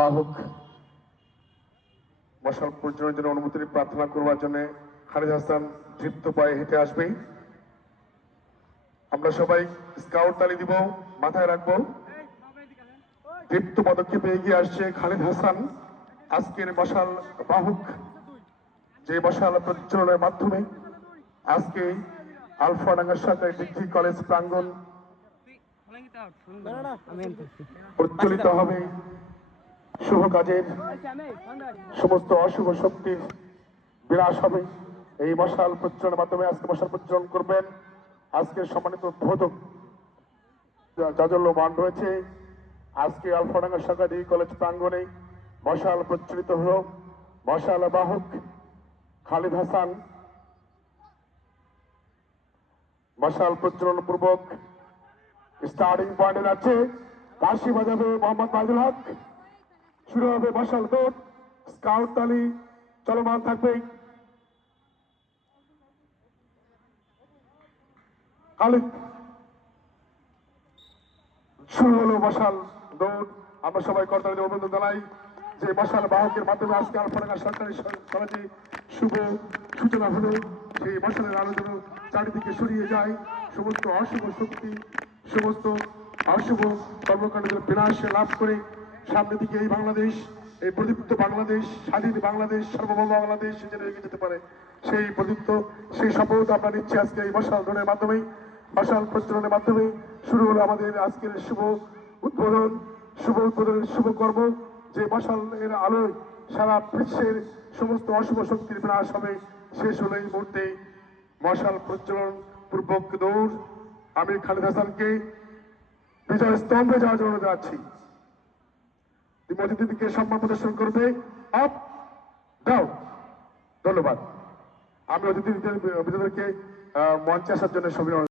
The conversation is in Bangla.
বাহক মশাল পরিচালনার জন্য অনুমতি প্রার্থনা করবার জন্য খালিদ হাসান দৃপ্ত পায়ে হেঁটে আসবে। আমরা সবাই স্কাউট তালি দিব, মাথায় রাখবো। দীপ্ত পদক্ষেপে এগিয়ে আসছে খালিদ হাসান। আজকের মশাল বাহক, যে মশাল প্রজ্বলনের মাধ্যমে আজকে আলফাডাঙ্গা সরকারি ডিগ্রি কলেজ প্রাঙ্গণ প্রজ্বলিত হবে। শুভ কাজের সমস্ত অশুভ শক্তির বিনাশ হবে এই মশাল প্রজ্বলনের মাধ্যমে। আজকে মশাল প্রজ্বলন করবেন আজকের সম্মানিত উদ্বোধক জাজল্যমান রয়েছে। আজকে আলফাডাঙ্গা সরকারি কলেজ প্রাঙ্গণে মশাল প্রজ্বলিত হল। মশাল বাহক খালিদ হাসান মশাল প্রজ্বলন পূর্বক স্টার্টিং পয়েন্টে যাচ্ছে। কাশি বাজাবে মোহাম্মদ মাহিদুল হক। শুরু হবে মশাল দৌড়, স্কাউট তালি চলমান থাকবে। খালিদ শুরু হলো মশাল দৌড়। আমরা সবাই কর্তাদের অভিনন্দন জানাই যে মশাল বাহকের মাধ্যমে আজকে আলফাডাঙ্গা সরকারি কলেজে শুভ সূচনা হলো। সেই মশালের আলোচনা চারিদিকে সরিয়ে যায়। সমস্ত অশুভ শক্তি, সমস্ত অশুভ কর্মকাণ্ডের বিনাশ লাভ করে সামনের দিকে এই বাংলাদেশ, এই প্রদীপ্ত বাংলাদেশ, স্বাধীন বাংলাদেশ, সার্বভৌম বাংলাদেশ যেন এগিয়ে যেতে পারে, সেই প্রদীপ্ত সেই শপথ আমরা নিচ্ছি আজকে এই মশাল দৌড়ের মাধ্যমে, মশাল প্রজ্বলনের মাধ্যমে। শুরু হলো আমাদের আজকের শুভ উদ্বোধন, শুভ কর্ম। যে মশালের আলোয় সারা বিশ্বের সমস্ত অশুভ শক্তির বিনাশ হবে। শেষ হলো এই মুহূর্তে মশাল প্রজ্বলন পূর্বক দৌড়। আমি খালিদ হাসানকে বিজয় স্তম্ভে যাওয়ার জন্য যাচ্ছি। অতিথিকে সম্মান প্রদর্শন করবে। আপ দাও, ধন্যবাদ। আমি অতিথিদেরকে মঞ্চে আসার জন্য সবাই